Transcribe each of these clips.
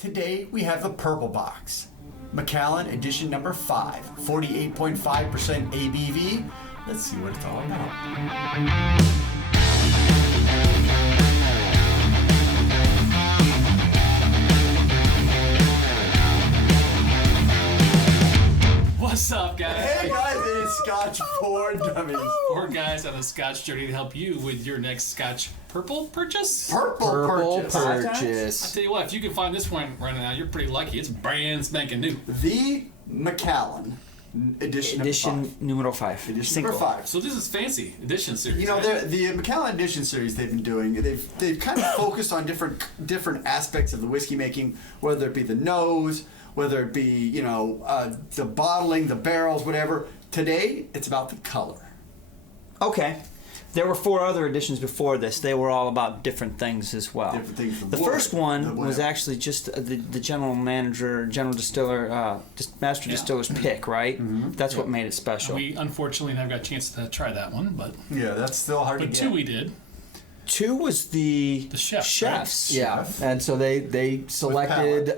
Today we have the purple box. Macallan edition number 5, 48.5% ABV. Let's see what it's all about. What's up, guys? Hey guys, it is Scotch for Dummies. 4 guys on a Scotch journey to help you with your next Scotch purple purchase. Purple purchase. I tell you what, if you can find this one right now, you're pretty lucky. It's brand spanking new. The Macallan edition numero 5. Edition number 5. So this is fancy edition series. You know, right? the Macallan edition series they've been doing, they've kind of focused on different aspects of the whiskey making, whether it be the nose, whether it be, the bottling, the barrels, whatever. Today, it's about the color. Okay. There were 4 other editions before this. They were all about different things as well. Different things. The first one was actually just the general manager, general distiller, master distiller's pick, right? Mm-hmm. That's what made it special. We unfortunately never got a chance to try that one, but yeah, that's still hard to get. But 2 we did. 2 was the chefs. Right? Yeah, and so they selected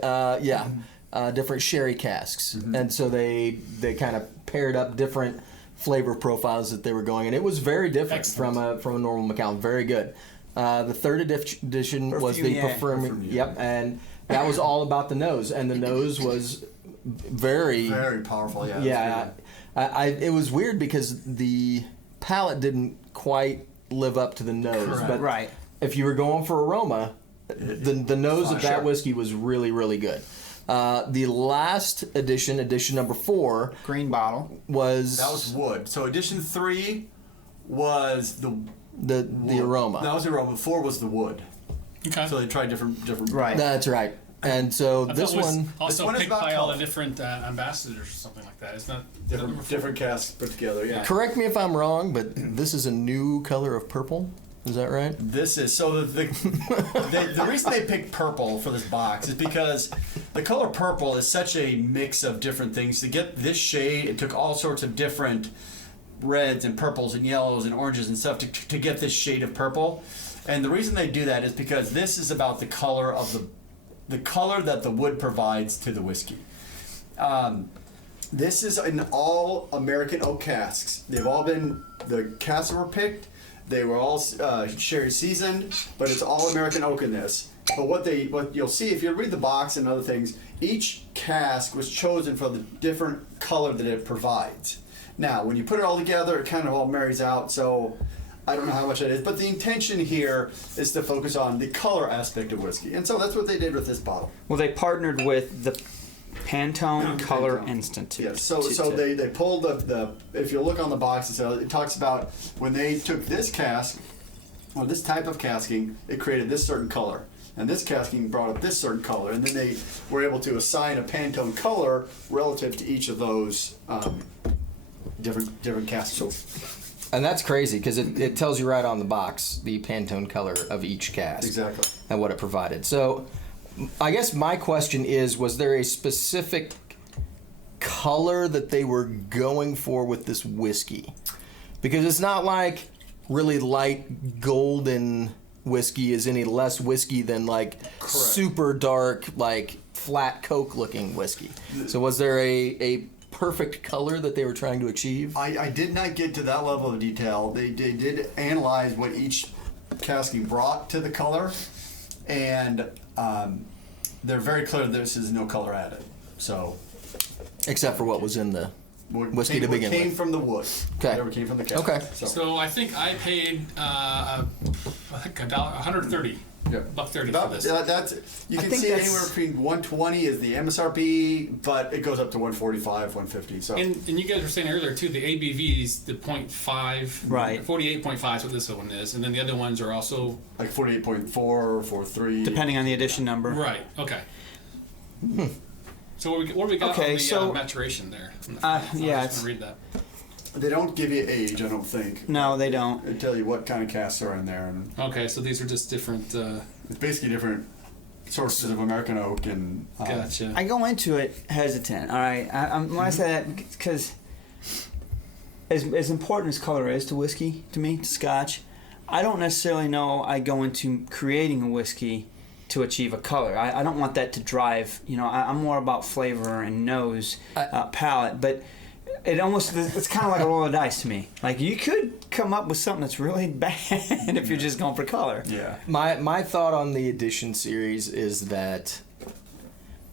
different sherry casks, and so they kind of paired up different flavor profiles that they were going, and it was very different from a normal Macallan. Very good. The third edition was the Perfume. Yep, and that was all about the nose, and the nose was very powerful. Yeah. Yeah, it was weird because the palate didn't quite live up to the nose. Correct. But right. If you were going for aroma, the nose of that whiskey was really, really good. The last edition number 4, green bottle, that was wood. So edition 3 was the aroma. That was the aroma. 4 was the wood. Okay. So they tried different. Right. That's right. And so this one also picked by all color. the different ambassadors or something like that. It's not different casks put together. Yeah. Correct me if I'm wrong, but this is a new color of purple. Is that right? This is so the reason they picked purple for this box is because the color purple is such a mix of different things. To get this shade, it took all sorts of different reds and purples and yellows and oranges and stuff to get this shade of purple. And the reason they do that is because this is about the color of the color that the wood provides to the whiskey. This is in all American oak casks. They've all been the casks that were picked. They were all sherry seasoned, but it's all American oak in this. But what you'll see if you read the box and other things, each cask was chosen for the different color that it provides. Now, when you put it all together, it kind of all marries out. So I don't know how much that is, but the intention here is to focus on the color aspect of whiskey, and so that's what they did with this bottle. Well, they partnered with the Pantone Color Institute. Yes, so they pulled the if you look on the box, it talks about when they took this cask, or this type of casking, it created this certain color. And this casking brought up this certain color. And then they were able to assign a Pantone color relative to each of those different caskings. And that's crazy because it tells you right on the box the Pantone color of each cask. Exactly. And what it provided. So I guess my question is, was there a specific color that they were going for with this whiskey? Because it's not like really light golden whiskey is any less whiskey than like super dark, like flat Coke looking whiskey. So was there a perfect color that they were trying to achieve? I did not get to that level of detail. They did analyze what each casking brought to the color, and they're very clear this is no color added. So, except for what was in the whiskey to begin with. Came from the wood. Okay. Whatever came from the cask. Okay. So I think I paid $130. Yeah. $130 for this. That's you can see anywhere between 120 is the MSRP, but it goes up to 145, 150. So and you guys were saying earlier too, the ABV is the 0.5, right? 48.5 is what this one is, and then the other ones are also like 48.4 or 43, depending on the edition number. Right. Okay. So what do we got on the maturation there? Yeah, just read that. They don't give you age, I don't think. No, they don't. They tell you what kind of casks are in there. And okay, so these are just different. It's basically different sources of American oak and. Gotcha. I go into it hesitant. All right, when I say that, because as important as color is to whiskey, to me, to Scotch, I don't necessarily know I go into creating a whiskey to achieve a color. I don't want that to drive. I'm more about flavor and nose, palate, but. It's kind of like a roll of dice to me. Like, you could come up with something that's really bad if you're just going for color. Yeah. My thought on the Edition series is that,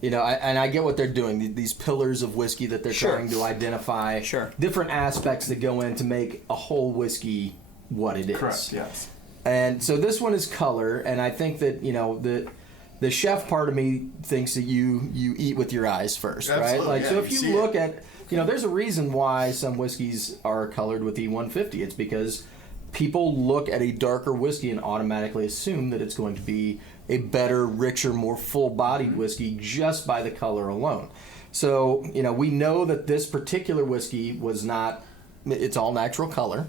I get what they're doing. These pillars of whiskey that they're trying to identify. Sure. Different aspects that go in to make a whole whiskey what it is. Correct. Yes. And so this one is color, and I think that the chef part of me thinks that you eat with your eyes first, Absolutely, right? Like, yeah, so if you you see look at, there's a reason why some whiskeys are colored with E150. It's because people look at a darker whiskey and automatically assume that it's going to be a better, richer, more full-bodied whiskey just by the color alone. So, we know that this particular whiskey was not, it's all natural color.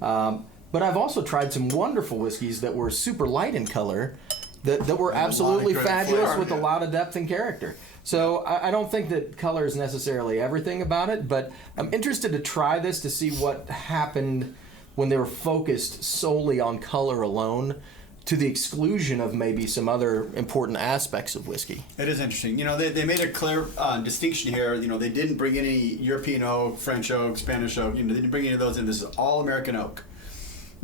But I've also tried some wonderful whiskeys that were super light in color that were absolutely fabulous with a lot of depth and character. So I don't think that color is necessarily everything about it, but I'm interested to try this to see what happened when they were focused solely on color alone to the exclusion of maybe some other important aspects of whiskey. It is interesting. They made a clear distinction here. They didn't bring any European oak, French oak, Spanish oak. They didn't bring any of those in. This is all American oak.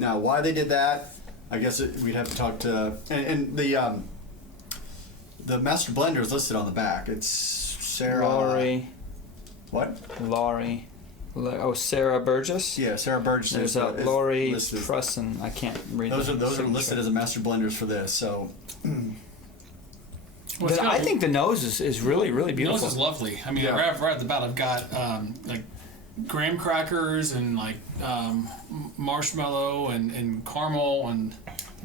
Now, why they did that, I guess we'd have to talk to... And the master blender is listed on the back. It's Sarah... Laurie. What? Laurie. Sarah Burgess? Yeah, Sarah Burgess. There's a Laurie Prusson. I can't read Those are listed as master blenders for this, so... I think the nose is really, really beautiful. The nose is lovely. I mean, right at the bat, I've got like graham crackers and like marshmallow and caramel and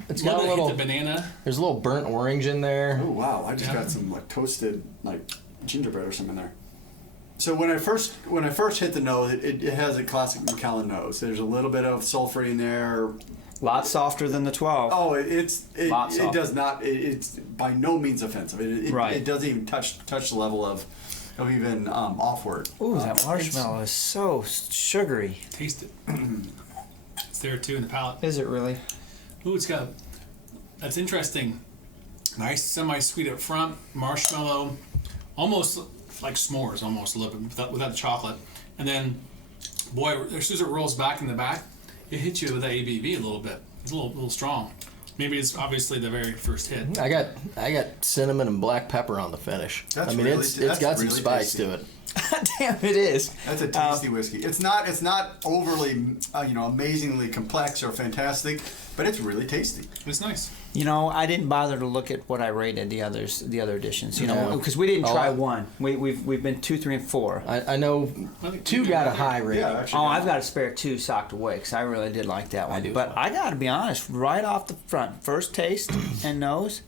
it's got a little hit the banana. There's a little burnt orange in there. Oh wow! I just got some like toasted like gingerbread or something in there. So when I first hit the nose, it has a classic Macallan nose. There's a little bit of sulfur in there. A lot softer than the 12. Oh, it does not. It's by no means offensive. It doesn't even touch the level of even off-word. Ooh, that marshmallow is so sugary. Taste it. It's there too in the palate. Is it really? Ooh, that's interesting. Nice semi-sweet up front, marshmallow, almost like s'mores, almost a little bit without the chocolate. And then, boy, as soon as it rolls back in the back, it hits you with that ABV a little bit. It's a little strong. Maybe it's obviously the very first hit. I got cinnamon and black pepper on the finish. It's got some spice tasty. to it. Damn, it is. That's a tasty whiskey. It's not overly amazingly complex or fantastic, but it's really tasty. It's nice. I didn't bother to look at what I rated the other editions. Because we didn't try one. We've been 2, 3, and 4. I know 2 got a high rating. Yeah, actually, I've got a spare 2 socked away because I really did like that one. But I got to be honest, right off the front, first taste and nose,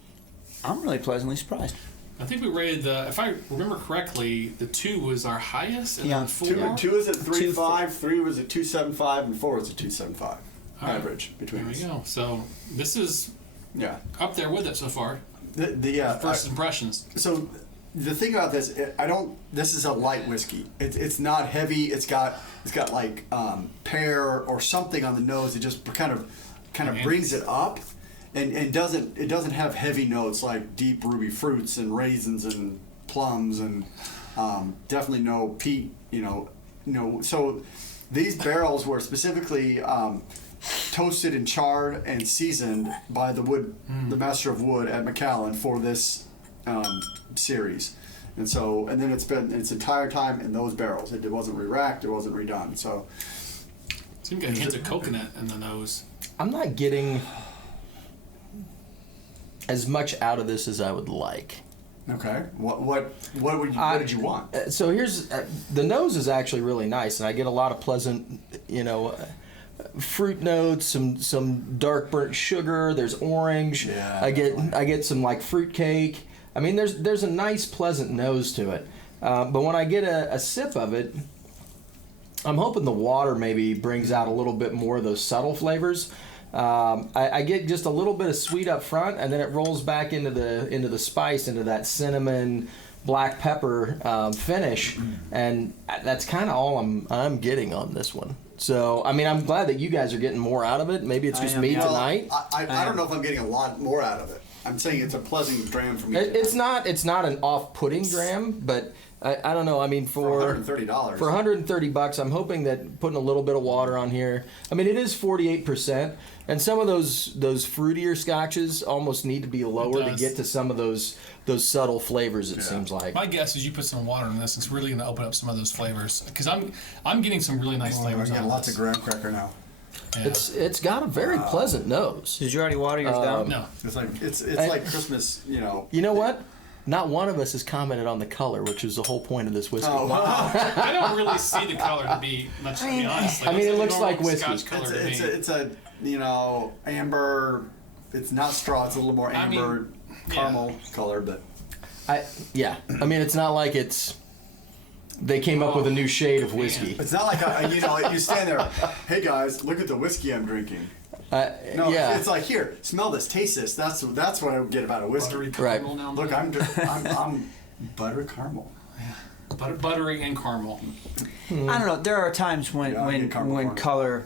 I'm really pleasantly surprised. I think we rated if I remember correctly, the 2 was our highest, and then 4. 2 is at 3.5, 3 was at 2.75, and 4 was at 2.75. Average between us. There we go. So this is up there with it so far. First impressions. So the thing about this, this is a light whiskey. It's not heavy. It's got like pear or something on the nose. It just kind of brings it up. And doesn't have heavy notes like deep ruby fruits and raisins and plums and definitely no peat. So these barrels were specifically toasted and charred and seasoned by the master of wood at Macallan for this series. And then it's been its entire time in those barrels. It wasn't re-racked. It wasn't redone. So Seems like a hint of coconut in the nose. I'm not getting as much out of this as I would like. Okay. What did you want? So here's the nose is actually really nice, and I get a lot of pleasant, fruit notes, some dark burnt sugar. There's orange. Yeah, I get some like fruit cake. I mean, there's a nice pleasant nose to it. But when I get a sip of it, I'm hoping the water maybe brings out a little bit more of those subtle flavors. I get just a little bit of sweet up front, and then it rolls back into the spice, into that cinnamon, black pepper finish, and that's kind of all I'm getting on this one. So I mean, I'm glad that you guys are getting more out of it. Maybe it's just me tonight. I don't know if I'm getting a lot more out of it. I'm saying it's a pleasant dram for me. It's not an off-putting dram, but I don't know. I mean, for $130. For $130, I'm hoping that putting a little bit of water on here. I mean, it is 48%, and some of those fruitier scotches almost need to be lower to get to some of those subtle flavors. It seems like. My guess is you put some water in this. It's really going to open up some of those flavors because I'm getting some really nice flavors. Yeah, on lots this. of graham cracker now. Yeah. It's got a very pleasant nose. Did you already water yours down? No. It's like Christmas, you know. You know what? Not one of us has commented on the color, which is the whole point of this whiskey. Oh, wow. I don't really see the color to be much, to be honest. I mean, it it's looks normal like whiskey. Scotch color to me. It's a you know, amber. It's not straw. It's a little more amber caramel color, but I mean, it's not like they came up with a new shade of whiskey. it's not like you know, you stand there. Hey guys, look at the whiskey I'm drinking. No, yeah. it's like, here, smell this, taste this. That's what I get about a whiskey. Buttery Right. caramel now. Look, I'm buttery caramel. Buttery and caramel. I don't know. There are times when Yeah, I get caramel when corn. color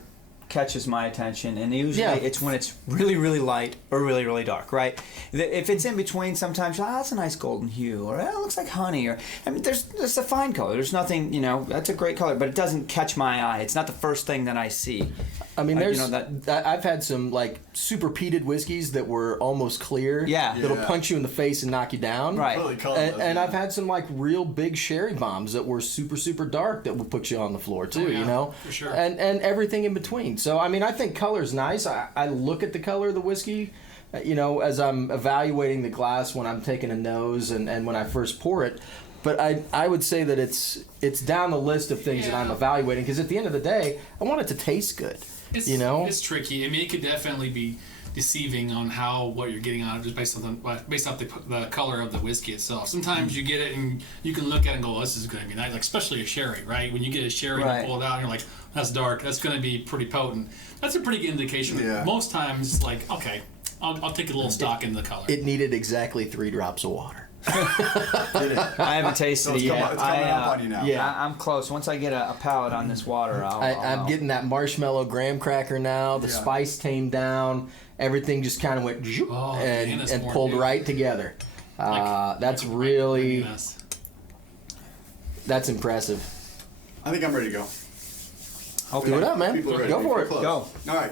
catches my attention, and usually Yeah. it's when it's really, really light or really, really dark, right? If it's in between, sometimes that's a nice golden hue, or it looks like honey, or I mean, there's a fine color. There's nothing, you know, that's a great color, but it doesn't catch my eye. It's not the first thing that I see. I mean, there's. you know, I've had some like super peated whiskeys that were almost clear. Yeah. That'll Yeah. punch you in the face and knock you down. Right. Really colorless, And yeah. I've had some like real big sherry bombs that were super super dark that would put you on the floor too. yeah, you know. for sure. And everything in between. So I mean, I think color's nice. I look at the color of the whiskey, you know, as I'm evaluating the glass when I'm taking a nose and when I first pour it. But I would say that it's down the list of things that I'm Yeah. evaluating, because at the end of the day, I want it to taste good. It's tricky. I mean, it could definitely be deceiving on what you're getting out of just based off the color of the whiskey itself. Sometimes you get it and you can look at it and go, oh, this is going to be nice, like especially a sherry, right? When you get a sherry and Right. you pull it out and you're like, that's dark, that's going to be pretty potent. That's a pretty good indication. Yeah. Most times, it's like, okay, I'll take a little stock in the color. It needed exactly 3 drops of water. Did it? I haven't tasted So it it's yet. coming up on you now. Yeah. I'm close. Once I get a palate on this water, I'm getting that marshmallow graham cracker now. The Yeah. spice tamed down. Everything just kind of went zoop Oh, and man, that's more pulled good. right together. That's really that's impressive. I think I'm ready to go. Okay. Do it up, man. People are ready. Go for it. Close. Go. All right.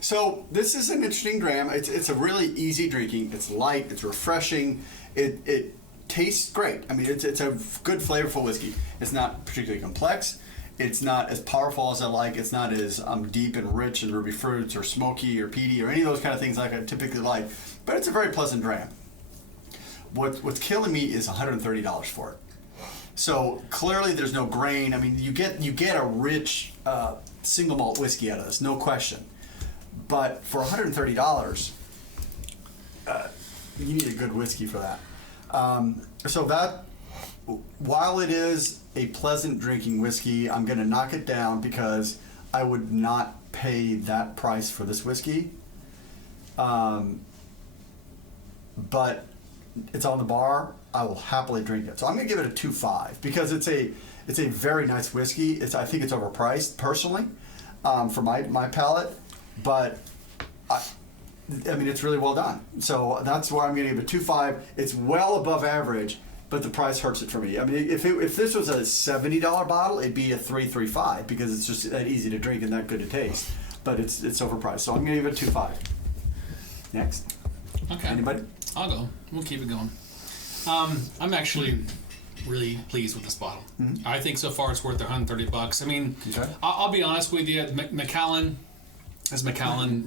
So this is an interesting dram. It's a really easy drinking. It's light. It's refreshing. It tastes great. I mean, it's a good flavorful whiskey. It's not particularly complex. It's not as powerful as I like. It's not as deep and rich and ruby fruits or smoky or peaty or any of those kind of things like I typically like. But it's a very pleasant dram. What's killing me is $130 for it. So clearly there's no grain. I mean, you get a rich single malt whiskey out of this, no question. But for $130, you need a good whiskey for that. So that, while it is a pleasant drinking whiskey, I'm going to knock it down because I would not pay that price for this whiskey. But it's on the bar. I will happily drink it. So I'm going to give it a 2.5 because it's a very nice whiskey. I think it's overpriced personally for my palate, but I mean it's really well done. So that's why I'm going to give it a 2.5. It's well above average, but the price hurts it for me. I mean, if this was a $70 bottle, it'd be a 3.35 because it's just that easy to drink and that good to taste. But it's overpriced, so I'm going to give it a 2.5. Next. Okay. Anybody? I'll go. We'll keep it going. I'm actually really pleased with this bottle. Mm-hmm. I think so far it's worth $130. I mean, Okay. I'll be honest with you. Macallan,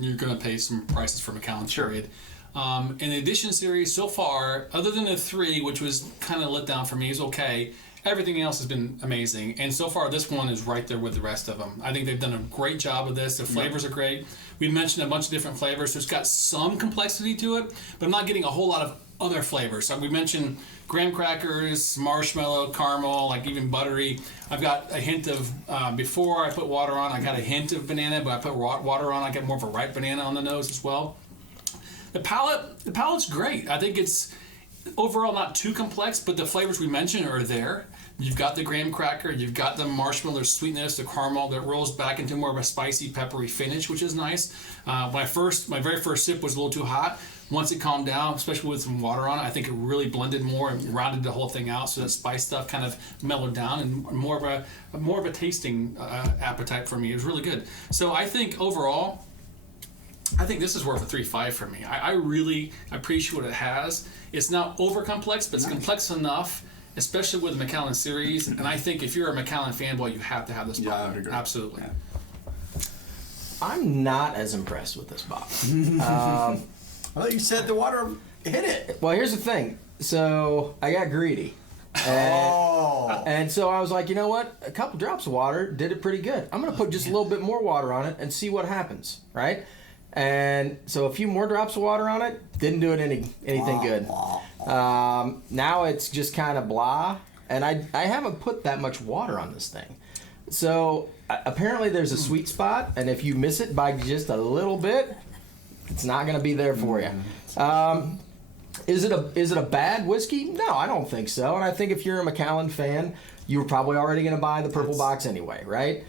you're going to pay some prices for Macallan. Sure. Period. In the Edition series so far, other than the 3, which was kind of let down for me, is okay. Everything else has been amazing, and so far this one is right there with the rest of them. I think they've done a great job of this. The flavors are great. We mentioned a bunch of different flavors, so it's got some complexity to it, but I'm not getting a whole lot of other flavors. So we mentioned graham crackers, marshmallow, caramel, like even buttery. I've got a hint of, before I put water on, I got a hint of banana, but I put water on, I get more of a ripe banana on the nose as well. The palate's great. I think it's overall not too complex, but the flavors we mentioned are there. You've got the graham cracker, you've got the marshmallow sweetness, the caramel that rolls back into more of a spicy, peppery finish, which is nice. My very first sip was a little too hot, once it calmed down, especially with some water on it, I think it really blended more and rounded the whole thing out. So that spice stuff kind of mellowed down and more of a tasting appetite for me. It was really good. So I think overall, I think this is worth a 3.5 for me. I really appreciate what it has. It's not over complex, but it's complex enough, especially with the Macallan Series. And I think if you're a Macallan fanboy, you have to have this bottle. I would agree. Absolutely. Yeah. I'm not as impressed with this bottle. Well, you said the water hit it. Well, here's the thing. So I got greedy. And so I was like, you know what? A couple drops of water did it pretty good. I'm going to put just a little bit more water on it and see what happens, right? And so a few more drops of water on it didn't do it anything good. Now it's just kind of blah. And I haven't put that much water on this thing. So apparently there's a sweet spot. And if you miss it by just a little bit, it's not going to be there for you. Is it a bad whiskey? No, I don't think so. And I think if you're a Macallan fan, you were probably already going to buy the purple box anyway, right?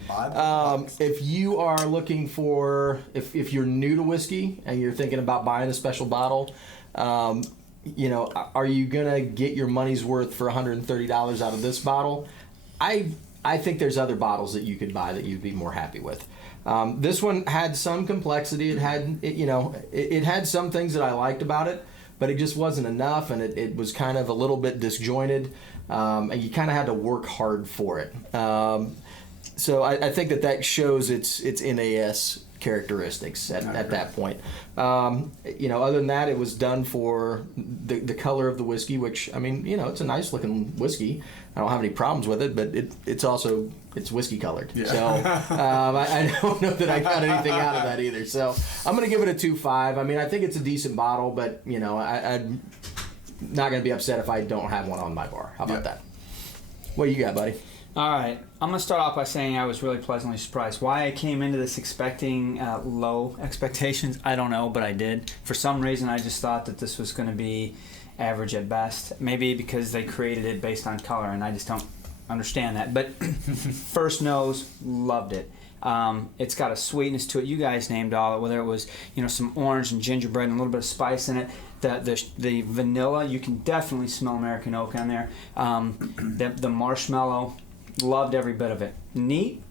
If you are looking for, if you're new to whiskey and you're thinking about buying a special bottle, you know, are you going to get your money's worth for $130 out of this bottle? I think there's other bottles that you could buy that you'd be more happy with. This one had some complexity. It had some things that I liked about it, but it just wasn't enough, and it was kind of a little bit disjointed, and you kind of had to work hard for it. So I think that shows its NAS characteristics at that point. You know, other than that, it was done for the color of the whiskey, which, I mean, you know, it's a nice looking whiskey. I don't have any problems with it, but it's whiskey colored. Yeah. So I don't know that I got anything out of that either. So I'm going to give it a 2.5. I mean, I think it's a decent bottle, but, you know, I'm not going to be upset if I don't have one on my bar. How about that? What you got, buddy? All right, I'm going to start off by saying I was really pleasantly surprised. Why I came into this expecting low expectations, I don't know, but I did. For some reason, I just thought that this was going to be average at best. Maybe because they created it based on color, and I just don't understand that. But first nose, loved it. It's got a sweetness to it. You guys named all it, whether it was, you know, some orange and gingerbread and a little bit of spice in it. The vanilla, you can definitely smell American oak on there. The marshmallow. Loved every bit of it. Neat.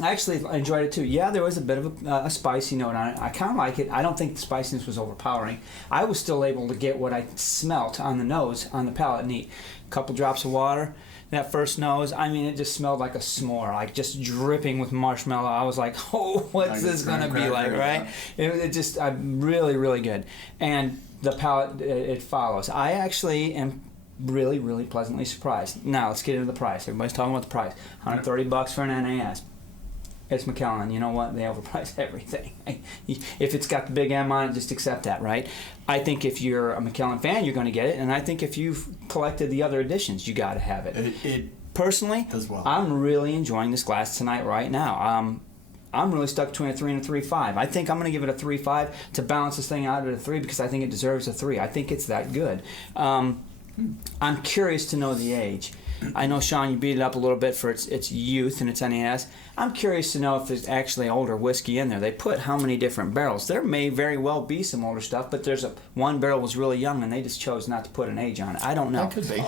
I actually enjoyed it too. Yeah, there was a bit of a spicy note on it. I kind of like it. I don't think the spiciness was overpowering. I was still able to get what I smelt on the nose, on the palate. Neat. A couple drops of water. That first nose, I mean, it just smelled like a s'more, like just dripping with marshmallow. I was like, oh, what's this going to be like, right? It just, really, really good. And the palate, it follows. I actually am really, really pleasantly surprised. Now let's get into the price. Everybody's talking about the price. $130 for an NAS. It's Macallan. You know what? They overprice everything. If it's got the big M on it, just accept that, right? I think if you're a Macallan fan, you're going to get it, and I think if you've collected the other editions, you got to have it. It personally, does well. I'm really enjoying this glass tonight right now. I'm really stuck between a 3 and a 3.5. I think I'm going to give it a 3.5 to balance this thing out at a 3 because I think it deserves a 3. I think it's that good. I'm curious to know the age. I know, Sean, you beat it up a little bit for its youth and its NAS. I'm curious to know if there's actually older whiskey in there. They put how many different barrels. There may very well be some older stuff, but there's one barrel was really young and they just chose not to put an age on it. I don't know. That could be.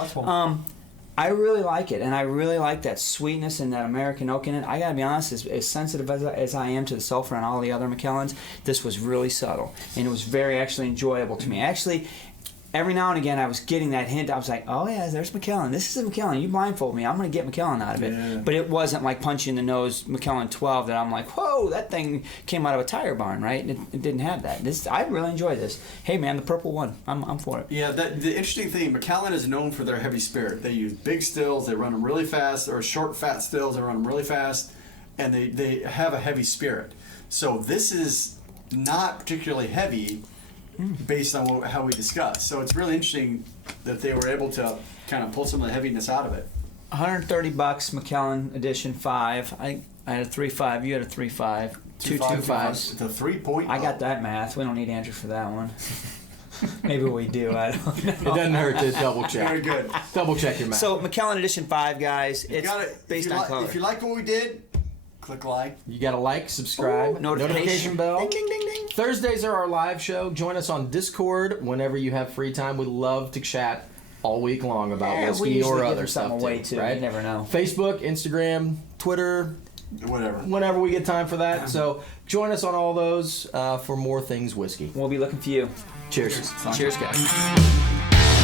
I really like it, and I really like that sweetness and that American oak in it. I gotta be honest, as sensitive as I am to the sulfur and all the other Macallans, this was really subtle, and it was very actually enjoyable to me. Actually, every now and again, I was getting that hint. I was like, oh, yeah, there's Macallan. This is a Macallan. You blindfold me. I'm going to get Macallan out of it. Yeah. But it wasn't like punching the nose Macallan 12 that I'm like, whoa, that thing came out of a tire barn, right? It didn't have that. I really enjoyed this. Hey, man, the purple one. I'm for it. Yeah, the interesting thing, Macallan is known for their heavy spirit. They use big stills. They run them really fast, or short, fat stills. They run them really fast, and they have a heavy spirit. So this is not particularly heavy, based on how we discussed. So it's really interesting that they were able to kind of pull some of the heaviness out of it. $130, Macallan Edition 5. I had a 3.5. You had a 3.5. 2.25s. The 3-point. I got that math. We don't need Andrew for that one. Maybe we do. I don't know. It doesn't hurt to double check. Very good. Double check your math. So Macallan Edition 5, guys. It's based on color. If you like what we did, click like. You got to like, subscribe, notification bell. Ding, ding, ding, ding. Thursdays are our live show. Join us on Discord whenever you have free time. We love to chat all week long about we whiskey usually or give other something stuff away too, too. right? You never know. Facebook, Instagram, Twitter, Whatever. whenever we get time for that. So join us on all those for more things whiskey. We'll be looking for you. Cheers. Fun. Cheers, guys.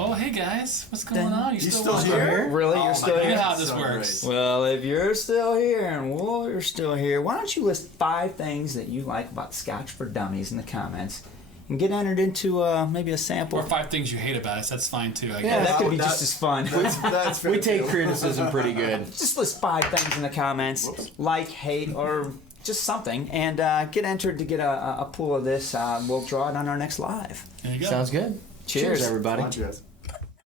Oh, hey guys, what's going on? You still here? Really? Oh You're my still God, You here? know how this so works. great. Well, if you're still here and you're still here, why don't you list 5 things that you like about Scotch for Dummies in the comments and get entered into maybe a sample. Or 5 things you hate about us. That's fine too, I Yeah, guess. that could be That- just as fun. That's We fair take too. criticism pretty good. Just list 5 things in the comments, Whoops. like, hate, or just something, and get entered to get a pool of this. We'll draw it on our next live. There you go. Sounds good. Cheers, everybody. Watch you guys.